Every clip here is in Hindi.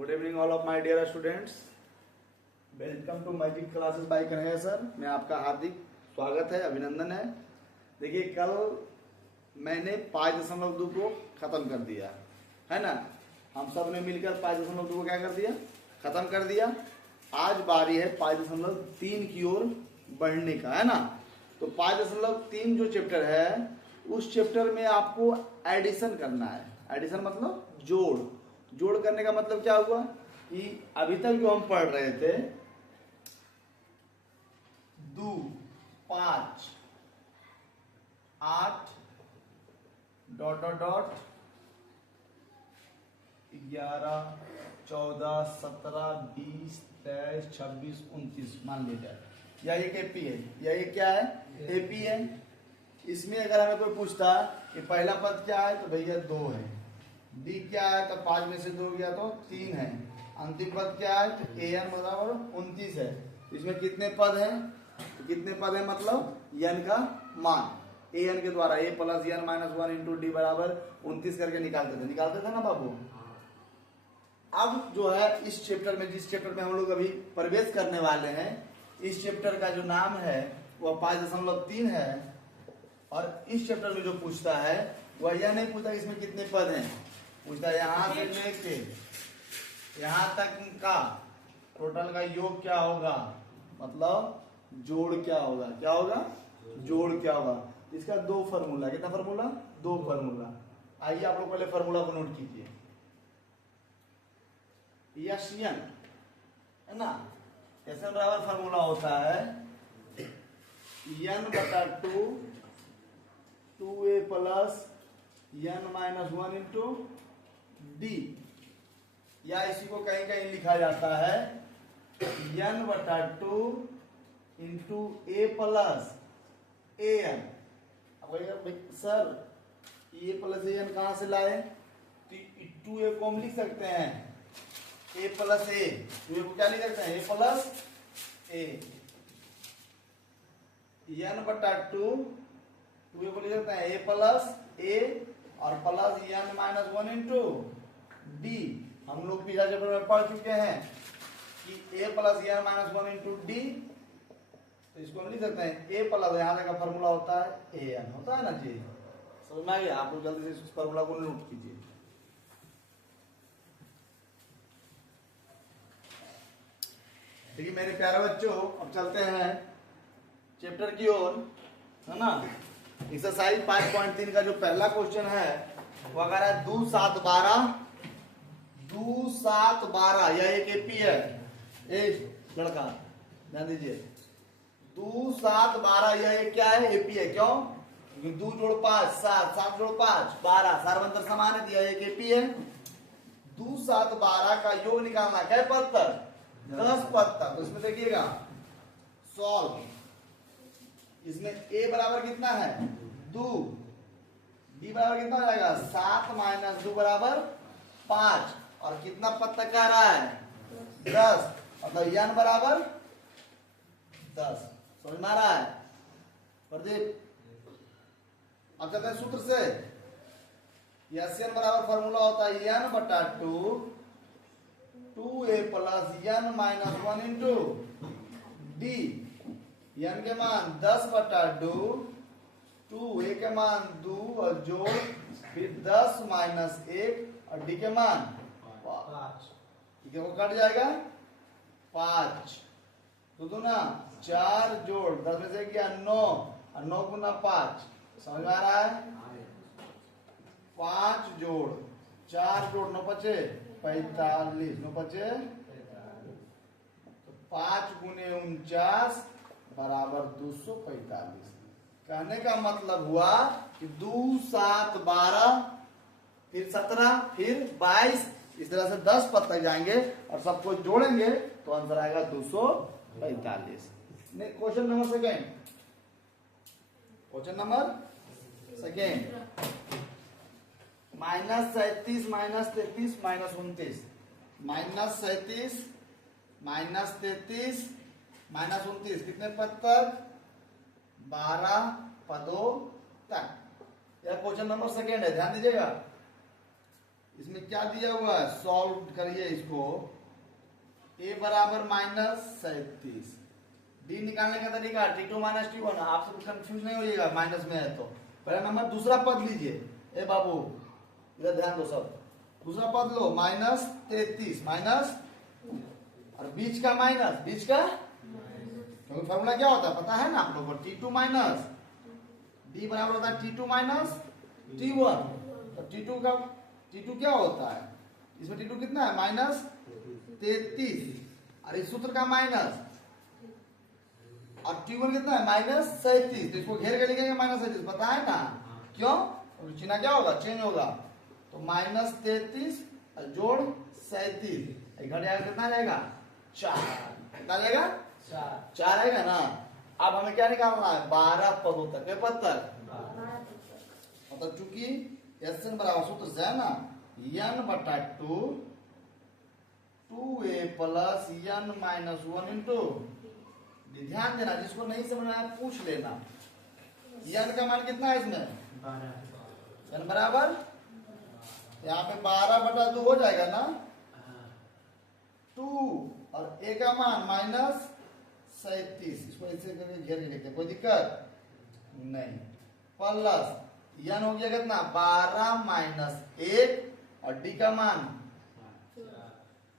Good evening all of my dear students, welcome to magic classes by Kanhaiya sir. मैं आपका हार्दिक स्वागत है, अभिनंदन है। देखिए, कल मैंने 5.2 को खत्म कर दिया है ना। हम सब ने मिलकर 5.2 को क्या कर दिया, खत्म कर दिया। आज बारी है 5.3 की ओर बढ़ने का, है ना। तो 5.3 जो चैप्टर है, उस चैप्टर में आपको एडिशन करना है। एडिशन मतलब जोड़। जोड़ करने का मतलब क्या हुआ कि अभी तक जो हम पढ़ रहे थे 2, 5, 8 डॉट डॉट डॉट 11, 14, 17, 20, 23, 26, 29 मान लीजिए। या एक एपी है, या ये क्या है, एपी है। इसमें अगर हमें कोई पूछता कि पहला पद क्या है, तो भैया 2 है। डी क्या है, तो 5 में से 2 गया तो 3 है। अंतिम पद क्या है, तो an बराबर 29 है। इसमें कितने पद हैं, तो कितने पद है मतलब n का मान an के द्वारा a plus n minus 1 into d बराबर 29 करके निकालते थे ना बाबू। अब जो है इस चैप्टर में, जिस चैप्टर में हम लोग अभी प्रवेश करने वाले हैं, इस चैप्टर का जो नाम है वह 5.3 है। और इस चैप्टर में जो पूछता है वह यह नहीं पूछता इसमें कितने पद हैं, पूछता है यहां से लेके यहां तक का टोटल का योग क्या होगा, मतलब जोड़ क्या होगा। क्या होगा, जोड़ क्या होगा। इसका 2 फॉर्मूला, कितना फॉर्मूला, 2 फॉर्मूला। आइए आप लोग पहले फॉर्मूला को नोट कीजिए। यन है ना, कैसे बराबर फॉर्मूला होता है n/2 2a plus n minus 1 into D, या इसी को कहीं कहीं लिखा जाता है n/2 into A plus A N. अब sir A plus A N कहां से लाए, तो 2a को हम लिख सकते हैं a प्लस ए, तो को क्या लिख सकते हैं, a plus A. n/2 2a को लिख सकते हैं a प्लस ए और plus n minus 1 into D. हम लोग पिछला चैप्टर में पढ़ चुके हैं कि a plus n minus 1 into D, तो इसको हम लिख सकते हैं a प्लस, यहाँ का फॉर्मूला होता है an, होता है ना जी। समझ में आ गया। आप लोग जल्दी से इस फॉर्मूला को नोट कीजिए। देखिए मेरे प्यारे बच्चों, अब चलते हैं चैप्टर की ओर, है ना। एक्सरसाइज 5.3 का जो पहला क्वेश्चन है वो अगर है 2, 7, 12 2, 7, 12, यह एक एपी है। एक लड़का ध्यान दीजिए, 2, 7, 12 यह एक क्या है, एपी है। क्यों, क्योंकि 2 जोड़ 5 7, 7 जोड़ 5 12, सर्वंतर समान है, दिया एक एपी है। 2, 7, 12 का योग निकालना, क्या पद तक, 10 पद तक। तो इसमें देखिएगा सॉल्व, इसमें a बराबर कितना है 2, b बराबर कितना हो जाएगा 7 माइनस 2 बराबर 5, और कितना पद तक आ रहा है 10, मतलब n बराबर 10। समझ में आ रहा है प्रदीप। अब चलते हैं सूत्र से। n बराबर फॉर्मूला होता है n/2 2a plus n minus 1 into D. n के मान 10/2, 2a के मान 2 और जोड़ फिर 10 माइनस 1 और d के मान 5। ठीक है, वो कट जाएगा 5, तो 2 ना 4 जोड़ 10 में से गया 9 और 9 गुना 5। समझ में आ रहा है, 5 जोड़ 4 जोड़ 9 बचे 45, 9 बचे, तो 5 गुने 49 बराबर 245। कहने का मतलब हुआ कि 2, 7, 12 फिर 17 फिर 22, इस तरह से 10 पद तक जाएंगे और सबको जोड़ेंगे तो आंसर आएगा 245। Question number second, question number second, -37 -33 -29, -37 -33 -29 कितने पद तक, 12 पदों तक। यह क्वेश्चन नंबर सेकेंड है, ध्यान दीजिएगा। इसमें क्या दिया हुआ है, सॉल्व करिए इसको। a बराबर -37, डी निकालने का तरीका T2 - T1, आपसे कुछ कंफ्यूज नहीं होइएगा माइनस में है तो। पहला नंबर दूसरा पद लीजिए, ए बाबू इधर ध्यान दो सब, दूसरा पद लो -33 माइनस और बीच का माइनस, बीच का क्योंकि फॉर्मूला क्या होता है पता है ना आप लोगों को, T2 माइनस डी बराबर होता है T2 माइनस T1। तो T2 क्या होता है, इसमें T2 कितना है -33 और इस सूत्र का माइनस, और T1 कितना है -37, तो इसको घेर के लिखेंगे -37, पता है ना क्यों, चिन्ह क्या होगा चेंज होगा, तो -33 जोड़ 37 घट जाएगा, कितना जाएगा 4, कितना जाएगा 4 आएगा ना। अब हमें क्या निकालना है, 12 पदों तक, कितने पद तक, मतलब चूंकि एन बराबर सूत्र से है ना n बटा 2a plus n minus 1 into, ध्यान देना जिसको नहीं समझ में आया पूछ लेना, n का मान कितना है इसमें 12, n बराबर यहाँ पे 12 बटा 2 हो जाएगा ना 2 और a का मान -37, इसको ऐसे करके घेर के लिखते हैं, कोई दिक्कत नहीं, प्लस n हो गया कितना 12 माइनस 1 और d का मान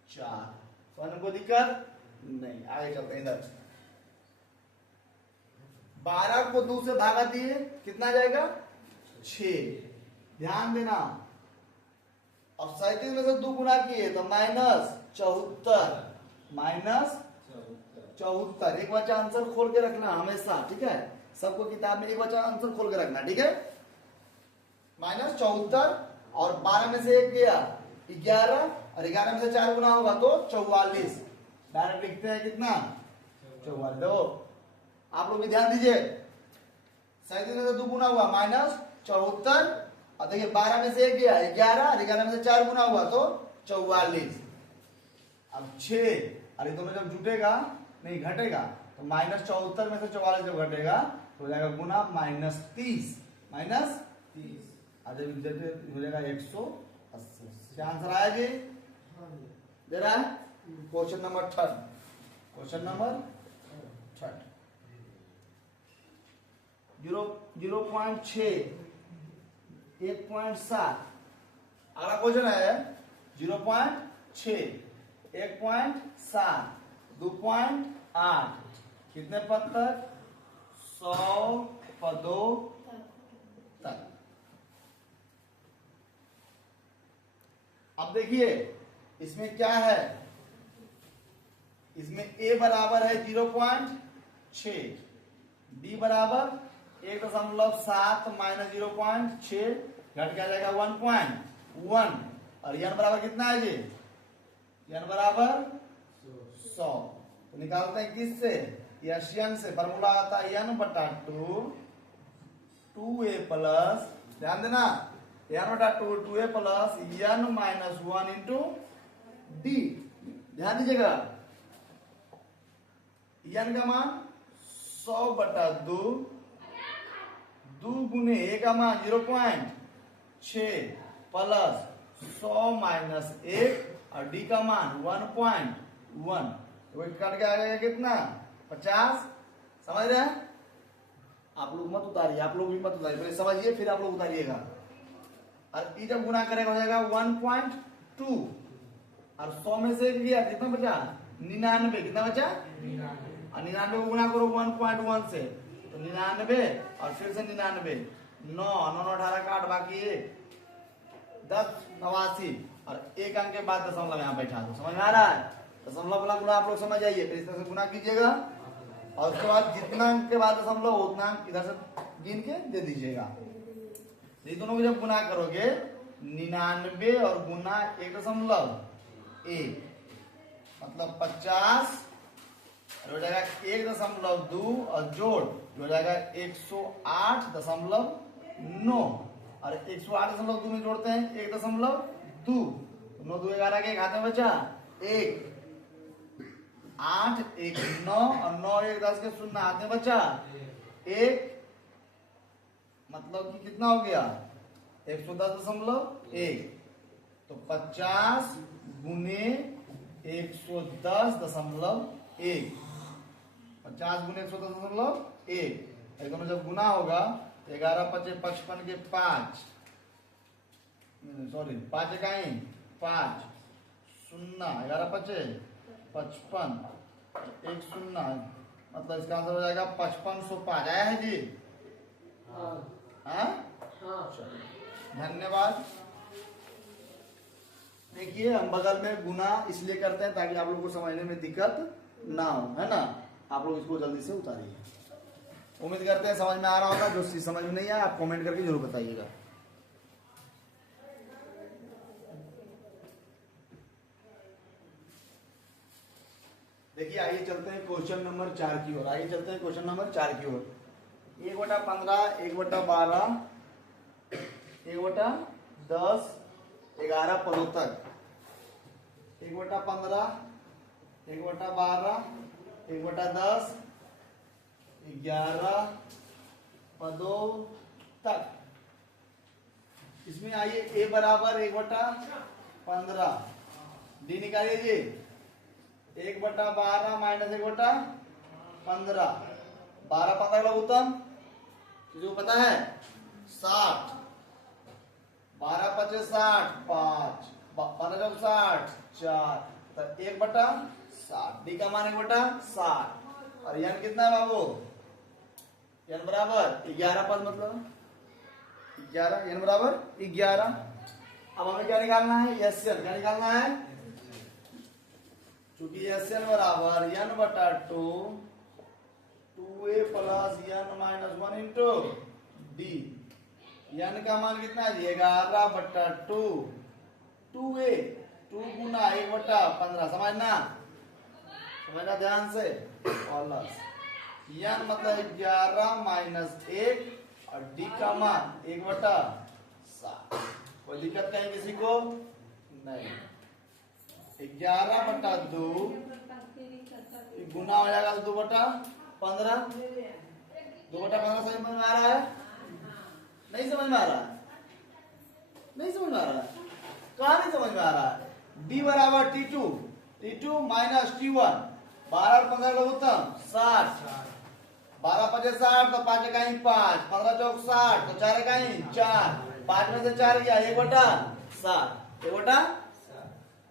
4, तो कोई दिक्कत नहीं। आगे चलते हैं, इधर 12 को 2 से भागा दिए कितना जाएगा 6, ध्यान देना, अब 37 में से 2 गुना किए तो -74 एक बच्चा आंसर खोल के रखना हमेशा, ठीक है, सबको किताब में एक बच्चा आंसर खोल के रखना, ठीक है, -74 और 12 में से 1 गया 11 और 11 में से 4 गुना होगा तो 44, डायरेक्ट लिखते हैं कितना 44। देखो आप लोग भी ध्यान दीजिए, 37 में से 2 गुना हुआ -74 और देखिए 12 में से 1 गया 11 और 11 में से 4 गुना हुआ तो 44। अब 6 और ये दोनों जब जुटेगा नहीं घटेगा तो -74 में से 44 जब घटेगा तो हो जाएगा गुना -30 और जब हो जाएगा 180। क्या आंसर आया जी, दे रहा है क्वेश्चन नंबर 3, क्वेश्चन नंबर 3 0.6 1.7, अगला क्वेश्चन है 0.6 1.7 2.8 कितने पद तक 100 पदों तक। अब देखिए इसमें क्या है, इसमें a बराबर है 0.6, d बराबर 1.7 माइनस 0.6 घट के आ जाएगा 1.1 और n बराबर कितना है जी, n बराबर 100, तो निकालते हैं किससे, एशियन से, फॉर्मूला आता है n बटा 2a प्लस, ध्यान देना n बटा 2a plus n minus 1 into D, ध्यान दीजिएगा n का मान 100 बटा 2 गुने a का मान 0.6 प्लस 100 माइनस 1 और d का मान 1.1, तो कट के आ जाएगा कितना 50। समझ रहे हैं, आप लोग मत उतारिए, आप लोग भी मत उतारिए, पहले समझिए फिर आप लोग उतारिएगा। और ई जब गुना करेगा हो जाएगा 1.2 और 100 में से गया कितना बचा 99, कितना बचा 99 को गुना करो 1.1 से तो 99 और फिर से 99, 9 9 18 काट बाकी 10 89 और एक अंक के बाद दशमलव यहाँ बैठा दो। समझ में आ रहा है, दशमलव वाला गुना आप लोग समझ जाइए, फिर इस तरह से गुना कीजिएगा और उसके बाद जितना अंक के बाद दशमलव उतना अंक इधर से गिन के दे दीजिएगा। ये दोनों को जब गुना करोगे 99 और गुना 1.1 मतलब 50 हो जाएगा 1.2 और जोड़ हो जाएगा 108.9 और 108.2 में जोड़ते हैं 1.2, 9 2 11 के हाथ में बचा 1 8 1 9 और 9 1 10 के शून्य हाथ में बचा 1, मतलब कि कितना हो गया 110.1, तो 50 गुने 110.1, 50 गुने 110.1, दोनों जब गुना होगा तो 11 पचे 55 के 5, सॉरी 5 इकाई 5 शून्य, 11 पचे 55, एक शून्य, मतलब इसका आंसर हो जाएगा 5505। आया है जी? हाँ, धन्यवाद। देखिए हम बगल में गुना इसलिए करते हैं ताकि आप लोग को समझने में दिक्कत ना हो, है ना। आप लोग इसको जल्दी से उतारिए। उम्मीद करते हैं समझ में आ रहा होगा। जो चीज समझ में नहीं आया आप कमेंट करके जरूर बताइएगा। देखिए आइए चलते हैं क्वेश्चन नंबर 4 की ओर। आइए चलते हैं क्वेश्चन नंबर 4 की ओर। 1/15, 1/12, 1/10, 11 पदों तक। 1/15, 1/12, 1/10, 11 पदों तक। इसमें आइए a बराबर 1/15, डी निकालिए जी। 1/12 माइनस 1/15, 12 15 का उत्तम किसी को पता है? 60, 12 पचे 60, 5, 15 60, 4, तो 1/60, डी का मान 1/60। और यन कितना है बाबू? यन बराबर 11 पद, मतलब 11, यन बराबर 11। अब हमें क्या निकालना है? एसएन। क्या निकालना है? चूंकि एसएन बराबर n/2, 2a plus n minus 1 into D. n का मान कितना है? 11/2, 2a, 2 गुना 1/15। समझना ध्यान से। प्लस n मतलब 11 माइनस 1 और डी का मान 1/7। कोई दिक्कत कहीं किसी को? नहीं। 11/2 गुना हो जाएगा तो 2/15। 2/15 समझ में आ रहा है? नहीं समझ में आ रहा है? नहीं समझ में आ रहा है? कहा नहीं समझ में आ रहा है? d बराबर t2, t2 माइनस t1, 12 और 15 का उत्तम 60, 12 पचे 60, तो 5 इकाई 5, 15 चौक 60, तो 4 इकाई 4, 5 में से 4 गया 1/7,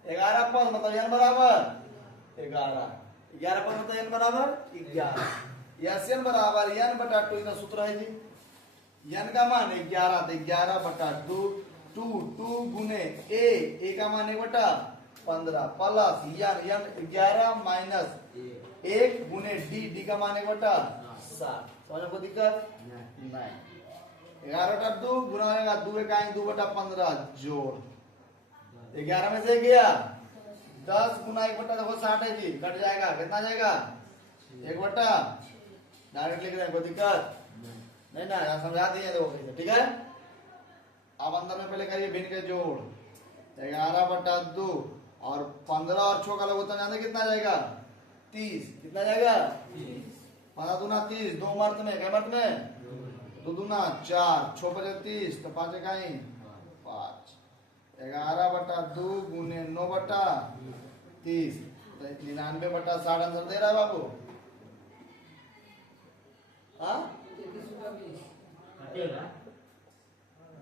11 पद मतलब n बराबर 11, 11 पद मतलब n बराबर 11। एन बराबर n/2, इसका सूत्र है जी। n का मान 11, तो 11/2, 2 गुने a का मान 1/15 प्लस n 11 माइनस 1 गुने डी का मान 1/7। समझ को दिक्कत नहीं। 11/2 गुना होगा 2 इकाई 2/15 जोड़ 11 में से गया 10 गुना 1/60 है जी, कट जाएगा। कितना जाएगा? 1/, डायरेक्ट लिख रहे हैं, कोई दिक्कत नहीं ना। यहाँ समझा दिए तो ठीक है। अब अंदर में पहले करिए भिन्न के जोड़। 11/2 और 15 और 6 का लघु उत्तर जानते कितना जाएगा? 30। कितना जाएगा? 15 दूना 30, 2 मर्द में, क्या मर्द में? 2 दूना 4, 6 पचे 30, तो 5 इकाई 5। 11/2 गुने 9/30, तो 99/60 आंसर दे रहा है बाबू। हाँ,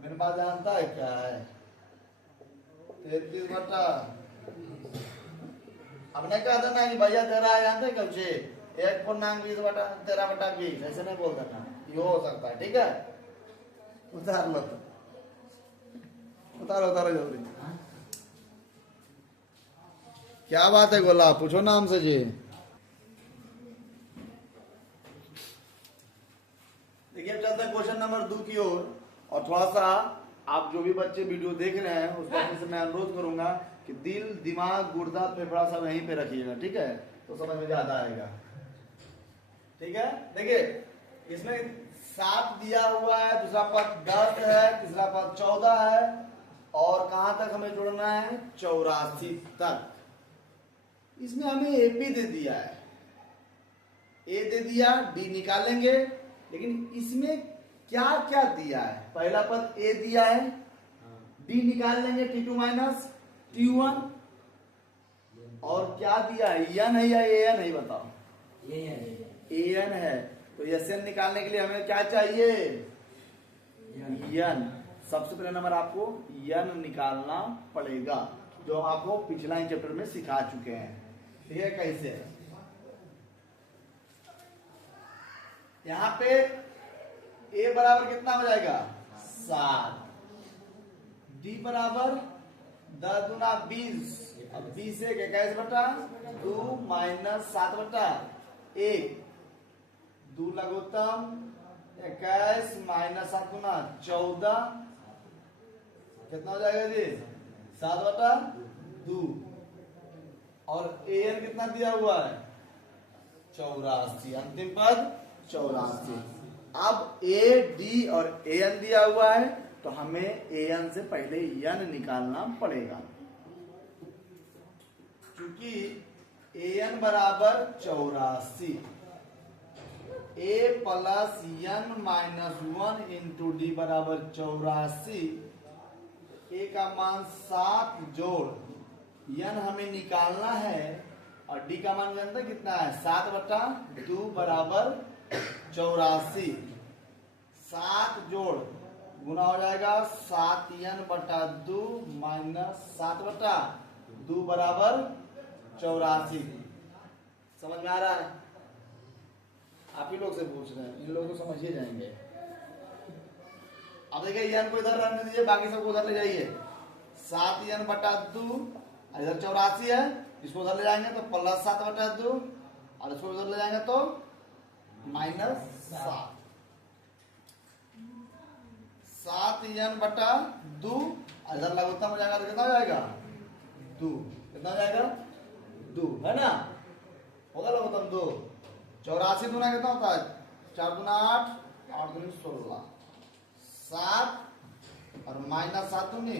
मेरे पास जानता है क्या है? 33/, अब नहीं कह देना कि भैया दे रहा है, जानते कब से 1/20, ऐसे नहीं बोल देना। ये हो सकता है, ठीक है। उतार लो, उतारो जल्दी। क्या बात है गोला, पूछो ना हमसे जी। देखिए चलते हैं क्वेश्चन नंबर 2 की ओर। और थोड़ा सा आप जो भी बच्चे वीडियो देख रहे हैं उस बच्चे से मैं अनुरोध करूंगा कि दिल, दिमाग, गुर्दा, फेफड़ा सब यहीं पे रखिएगा, ठीक है। तो समझ में ज्यादा आएगा, ठीक है। देखिए इसमें 7 दिया हुआ है, दूसरा पद 10 है, तीसरा पद 14 है, और कहां तक हमें जोड़ना है? 84 तक। इसमें हमें एपी दे दिया है, ए दे दिया, डी निकालेंगे। लेकिन इसमें क्या क्या दिया है? पहला पद ए दिया है, डी निकाल लेंगे T2 माइनस T1। और क्या दिया है, एन है या एन है बताओ? एन है। तो एन निकालने के लिए हमें क्या चाहिए? एन। सबसे पहले नंबर आपको एन निकालना पड़ेगा, जो आपको पिछला ही चैप्टर में सिखा चुके हैं। ठीक है, कैसे? यहाँ पे ए बराबर कितना हो जाएगा? 7। डी बराबर 10 दूना 20। अब 20 से 21 बटा 2 माइनस 7 बटा 1। 2 लघुत्तम 21 माइनस 7 दूना 14। कितना हो जाएगा जी? 7 बटा 2। और एन कितना दिया हुआ है? 84। अंतिम पद 84। अब ए डी और एन दिया हुआ है, तो हमें एन से पहले एन निकालना पड़ेगा, क्योंकि एन बराबर 84। A plus n minus 1 into d बराबर 84। ए का मान 7 जोड़ एन हमें निकालना है, और डी का मान जानते कितना है? 7 बटा 2 बराबर 84। 7 जोड़ गुना हो जाएगा 7n बटा 2 माइनस 7 बटा 2 बराबर 84। समझ में आ रहा है? आप ही लोग से पूछ रहे हैं, इन लोगों को समझिए जाएंगे। अब देखिए एन को इधर रहने दीजिए, बाकी सबको उधर ले जाइए। 7n बटा 2, इधर 84 है, इसको उधर ले जाएंगे तो प्लस 7 बटा 2, और इसको उधर ले जाएंगे तो माइनस 7। 7n बटा 2, इधर लघुत्तम हो जाएगा तो कितना हो जाएगा? 2। कितना हो जाएगा? 2 है ना? होगा लघुत्तम 2। 84 दूना कितना होता है? 4 दूना 8, 8 दूनी 16, 7 और माइनस 7 दूनी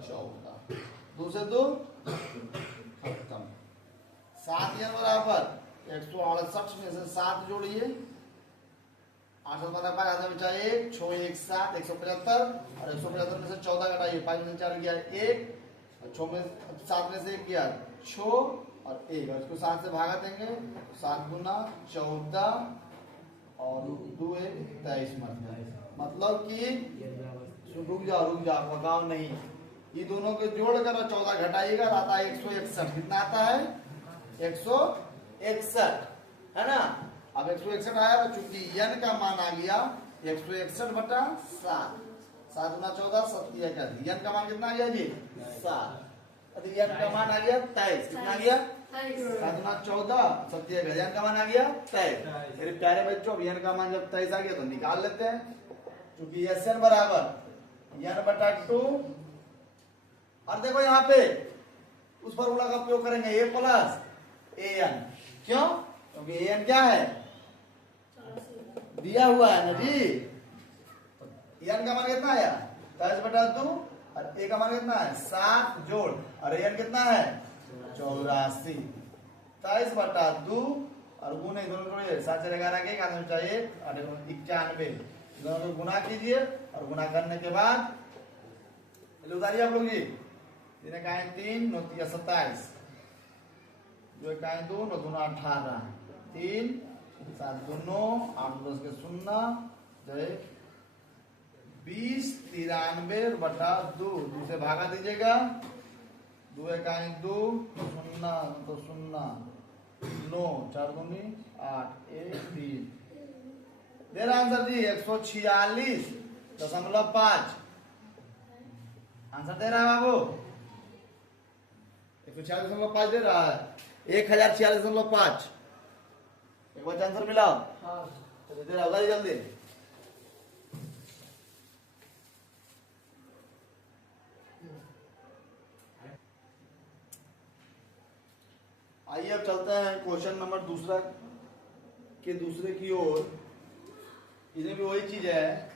14। 2 से 2 खत्म। 7n बराबर 168 में से 7 जोड़िए। 8 से 15 5 आधा बचा 1, 6 1 7, 175, और 175 में से 14 घटाइए, 5 में से 4 गया 1, और 6 में 7 में से 1 गया 6 और 1, और इसको 7 से भागा देंगे। 7 गुना 14 और 2 1 23 मतलब कि रुक जाओ भगाओ नहीं, ये दोनों के जोड़ कर 14 घटाइएगा, आता है 161। कितना आता है? 161 है ना? अब 161 आया तो चूंकि n का मान आ गया 161 बटा 7। 7 गुना 14 7 n का मान कितना आ गया जी? 7। n का मान आ गया 23। कितना आ गया? 7 गुना 14 7 n का मान आ गया 23। मेरे प्यारे बच्चों, अब n का मान जब 23 आ गया तो निकाल लेते हैं, क्योंकि Sn बराबर n बटा 2। और देखो यहाँ पे उस फॉर्मूला का उपयोग करेंगे, a प्लस an। क्यों? क्योंकि an क्या है? दिया हुआ है ना जी। n का मान कितना आया? 23 बटा 2, और a का मान कितना है? 7 जोड़, और an कितना है? 84। 23 बटा 2 और गुने दोनों जोड़िए, 7 से 11 के आधा चाहिए 91। दोनों को गुना कीजिए, और गुना करने के बाद उतारिए आप लोग जी। 3 का 3 9 3 27, 2 का 2 9 2 18, 3 7 2 9 8 10 के 0 20 93 बटा 2। 2 से भागा दीजिएगा। 2 का 2 0 तो 0 9 4 दूनी 8 1 3। दे रहा आंसर जी 146.5। आंसर दे रहा है बाबू, 146.5 दे रहा है। 1046.5 एक बार आंसर मिला। चलो दे रहा जल्दी। आइए अब चलते हैं क्वेश्चन नंबर दूसरा के दूसरे की ओर। इसमें भी वही चीज है,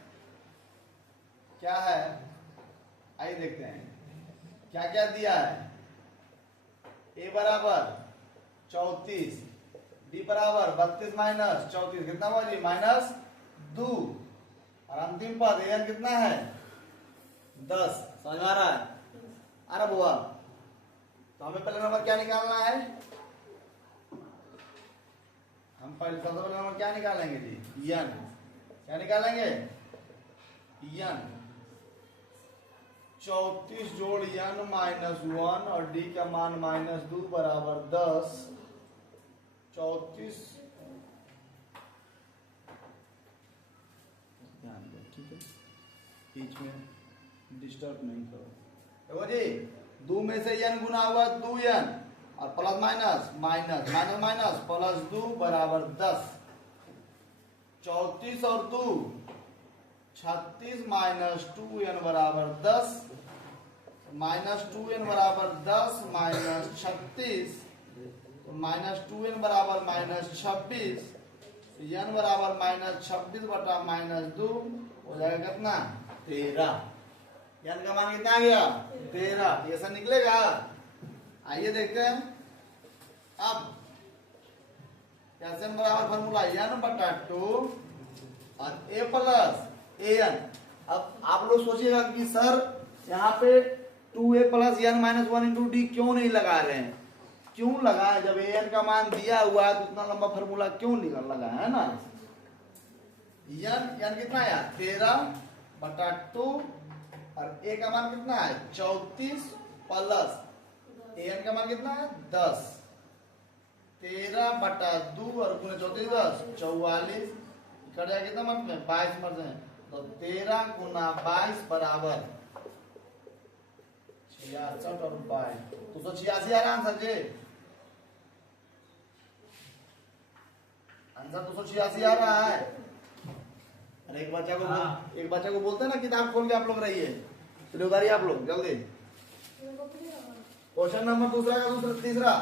क्या है आइए देखते हैं क्या क्या दिया है। ए बराबर 34, डी बराबर 32 माइनस 34 कितना हुआ जी? -2, और अंतिम पद एन कितना है? 10। समझ में आ रहा है? अरे बुआ, तो हमें पहले नंबर क्या निकालना है? हम पहले सबसे पहले नंबर क्या निकालेंगे जी? यन। क्या निकालेंगे? यन। 34 जोड़ यन -1 और डी का मान -2 बराबर 10। 34 ध्यान दो, ठीक है, बीच में डिस्टर्ब नहीं करो। देखो जी, 2 में से n गुना हुआ 2n और plus minus minus minus minus plus 2 बराबर 10। 34 और 2 36 माइनस 2n बराबर 10। माइनस 2n बराबर 10 माइनस 36, तो माइनस 2n बराबर माइनस 26, n बराबर माइनस 26 बटा माइनस 2 हो जाएगा कितना? 13। n का मान कितना आ गया? 13। ये सब निकलेगा। आइए देखते हैं। अब कैल्शियम बराबर फॉर्मूला n बटा 2 और a प्लस an। अब आप लोग सोचिएगा कि सर यहाँ पे 2a plus n minus 1 into D क्यों नहीं लगा रहे हैं? क्यों लगा? जब an का मान दिया हुआ है तो इतना लंबा फॉर्मूला क्यों निकल लगा है ना? n कितना है? 13 बटा 2 और a का मान कितना है? 34 प्लस an का मान कितना है? 10। 13 बटा 2 और गुने 34 10 44। कट जाएगा कितना मत में? 22 मत में। तो 13 गुना 22 बराबर 66 और 22 286 आ रहा आंसर जी। आंसर 286 आ रहा है। अरे एक बच्चा को बोलते हैं ना किताब खोल के आप लोग रहिए। चलिए उतारिए आप लोग जल्दी। क्वेश्चन नंबर दूसरा का तीसरा।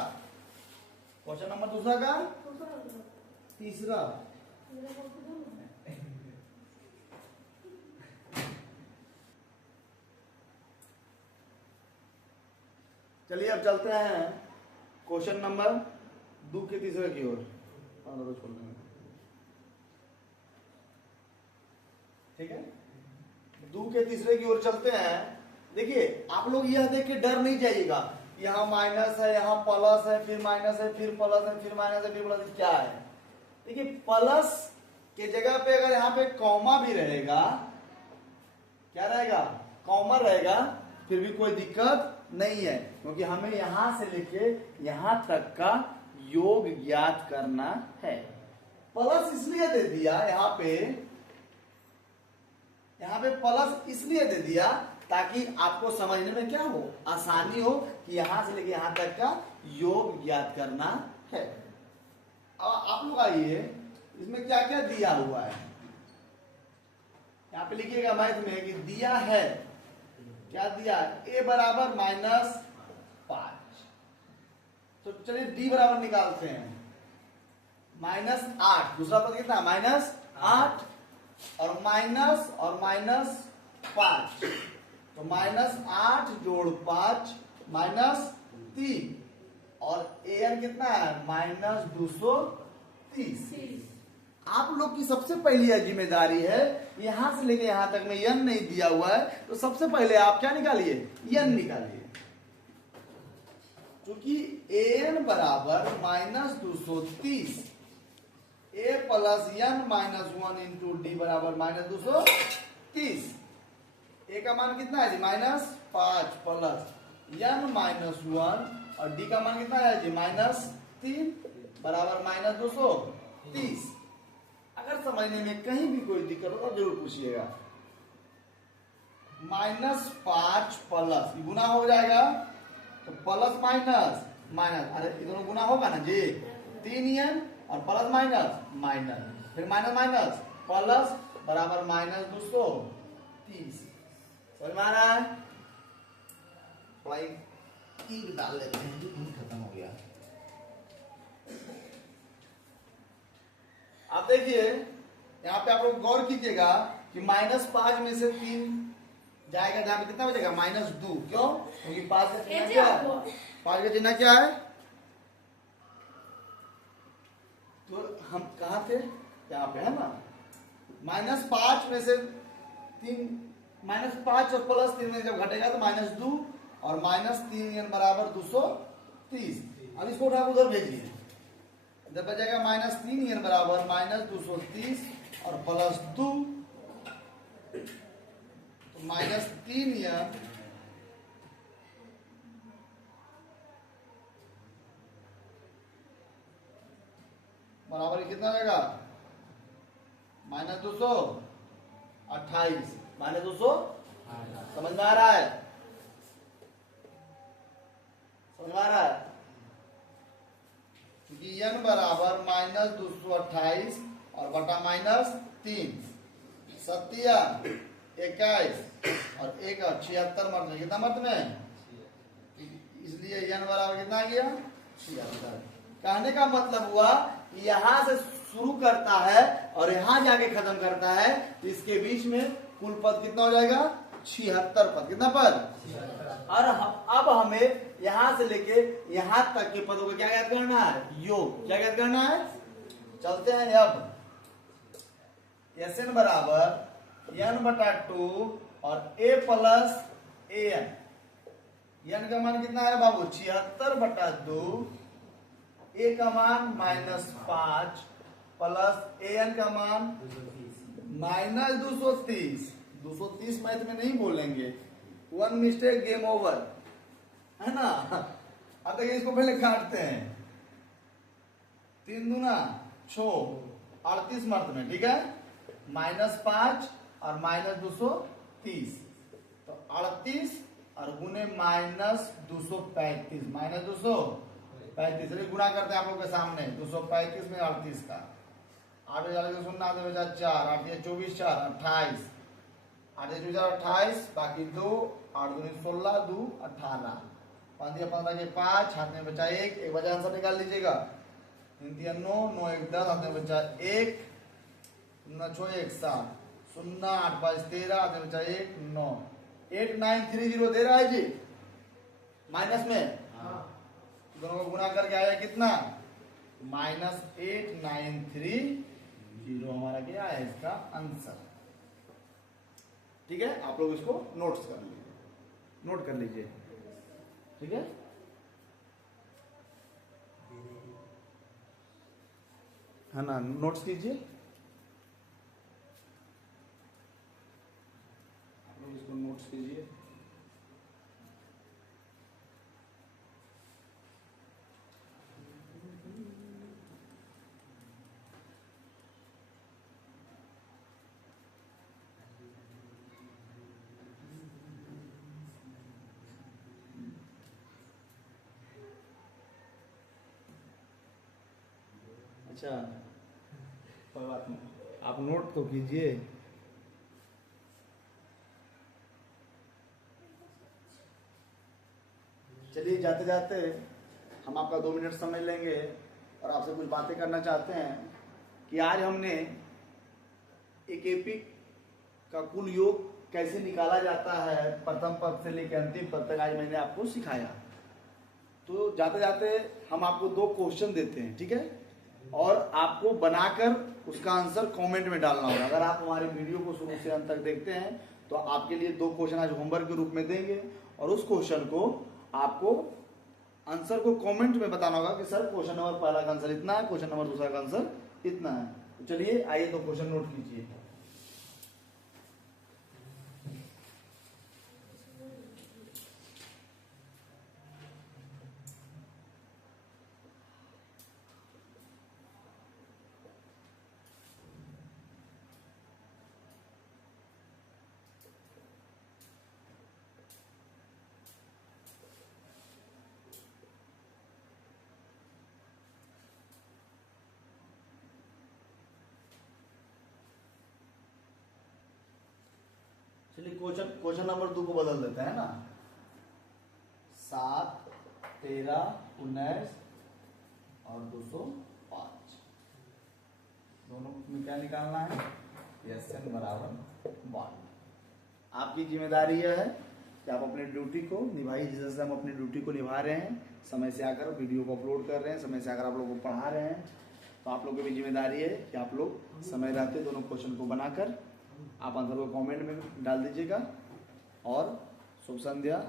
क्वेश्चन नंबर दूसरा का तीसरा। चलिए अब चलते हैं क्वेश्चन नंबर 2 के तीसरे की ओर। छोड़ देंगे, ठीक है। 2 के तीसरे की ओर चलते हैं। देखिए आप लोग यह देख के डर नहीं जाइएगा, यहाँ माइनस है, यहाँ प्लस है, फिर माइनस है, फिर प्लस है, फिर माइनस है, फिर प्लस। क्या है? देखिए प्लस के जगह पे अगर यहाँ पे कॉमा भी रहेगा, क्या रहेगा? कॉमा रहेगा, फिर भी कोई दिक्कत नहीं है, क्योंकि हमें यहां से लेके यहां तक का योग ज्ञात करना है। प्लस इसलिए दे दिया यहाँ पे प्लस इसलिए दे दिया ताकि आपको समझने में क्या हो? आसानी हो कि यहां से लेके यहां तक का योग ज्ञात करना है। अब आप लोग आइए, इसमें क्या क्या दिया हुआ है यहाँ पे लिखिएगा मैथ में कि दिया है, क्या दिया? a बराबर -5। तो चलिए d बराबर निकालते हैं। -8, दूसरा पद कितना? -8 और -5, तो -8 जोड़ 5 -3 और an कितना है? -230। आप लोग की सबसे पहली जिम्मेदारी है, यहां से लेके यहां तक में n नहीं दिया हुआ है, तो सबसे पहले आप क्या निकालिए? n निकालिए। क्योंकि an बराबर -230, a plus n -1 into d बराबर -230। a का मान कितना है जी? -5 प्लस n -1 और d का मान कितना है जी? -3 बराबर -230। अगर समझने में कहीं भी कोई दिक्कत हो तो जरूर पूछिएगा। -5 प्लस गुना हो जाएगा, तो प्लस माइनस माइनस, अरे इधर गुना होगा ना जी? 3n और प्लस माइनस माइनस, फिर माइनस माइनस प्लस बराबर -230। समझ में आ रहा है? डाल लेते हैं जी, खत्म हो गया। आप देखिए यहाँ पे आप लोग गौर कीजिएगा कि -5 में से 3 जाएगा, जहां पे कितना बचेगा? -2। क्यों? क्योंकि 5 का चिन्ह क्या है? 5 का चिन्ह क्या है? तो हम कहा थे? यहाँ पे है ना, -5 में से 3 -5 और +3 में जब घटेगा तो -2 और -3n बराबर 230। अब इसको उठा उधर भेजिए, जब बचेगा -3n बराबर -230 और +2 तो -3n बराबर कितना रहेगा -228 -200। समझ में आ रहा है? समझ में आ रहा है? क्योंकि n बराबर -228 और बटा -3 सत्या 21 और 1 76 मर्द में कितना मर्द में, इसलिए n बराबर कितना आ गया 76। कहने का मतलब हुआ यहां से शुरू करता है और यहां जाके खत्म करता है, तो इसके बीच में कुल पद कितना हो जाएगा 76 पद। कितना पद? और अब हमें यहां से लेके यहां तक के पदों को क्या याद करना है, योग। क्या याद करना है? चलते हैं अब Sn बराबर n/2 और a प्लस an। n का मान कितना है बाबू 76/2, a का मान -5 प्लस an का मान -230। 230 मैथ में नहीं बोलेंगे, 1 मिस्टेक गेम ओवर, है ना। अब देखिए इसको पहले काटते हैं, 3 दूना 6 38 मर्द में, ठीक है। -5 और -230 तो 38 और गुने -235 -235 गुणा करते हैं आप लोग के सामने 235 में 38 का 8 0 4 8 24 4 28 8 28 बाकी 2 8 2 16 2 18 5 15 के 5 हाथ में बचा 1 बचा आंसर निकाल लीजिएगा। 3 3 9 9 1 10 हाथ में बचा 1 9 6 1 7 0 8 5 13 हाथ में बचा 1 9 8 9 3 0 दे रहा है जी माइनस में। दोनों को गुणा करके आया कितना -8930 हमारा क्या है इसका आंसर। ठीक है, आप लोग इसको नोट कर लीजिए, ठीक है। है ना, नोट्स कीजिए आप लोग, इसको नोट्स कीजिए। अच्छा, कोई बात नहीं, आप नोट तो कीजिए। चलिए, जाते जाते हम आपका 2 मिनट समय लेंगे और आपसे कुछ बातें करना चाहते हैं कि आज हमने एक एपिक का कुल योग कैसे निकाला जाता है प्रथम पद से लेकर अंतिम पद तक आज मैंने आपको सिखाया। तो जाते जाते हम आपको 2 क्वेश्चन देते हैं, ठीक है, और आपको बनाकर उसका आंसर कमेंट में डालना होगा। अगर आप हमारे वीडियो को शुरू से अंत तक देखते हैं तो आपके लिए 2 क्वेश्चन आज होमवर्क के रूप में देंगे और उस क्वेश्चन को आपको आंसर को कमेंट में बताना होगा कि सर क्वेश्चन नंबर पहला का आंसर इतना है, क्वेश्चन नंबर दूसरा का आंसर इतना है। तो चलिए आइए 2 क्वेश्चन नोट कीजिए। चलिए क्वेश्चन नंबर 2 को बदल देते हैं ना। 7 13 19 और 205 दोनों में क्या निकालना है, Sn बराबर 1। आपकी जिम्मेदारी यह है कि आप अपने ड्यूटी को निभाइए जैसे हम अपनी ड्यूटी को निभा रहे हैं। समय से आकर वीडियो को अपलोड कर रहे हैं, समय से आकर आप लोगों को पढ़ा रहे हैं। तो आप लोगों की भी जिम्मेदारी है कि आप लोग समय रहते दोनों क्वेश्चन को बनाकर आप आंसर को कमेंट में डाल दीजिएगा। और शुभ संध्या,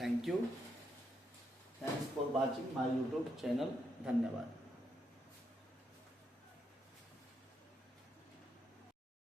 thank you, thanks for watching my YouTube channel, धन्यवाद।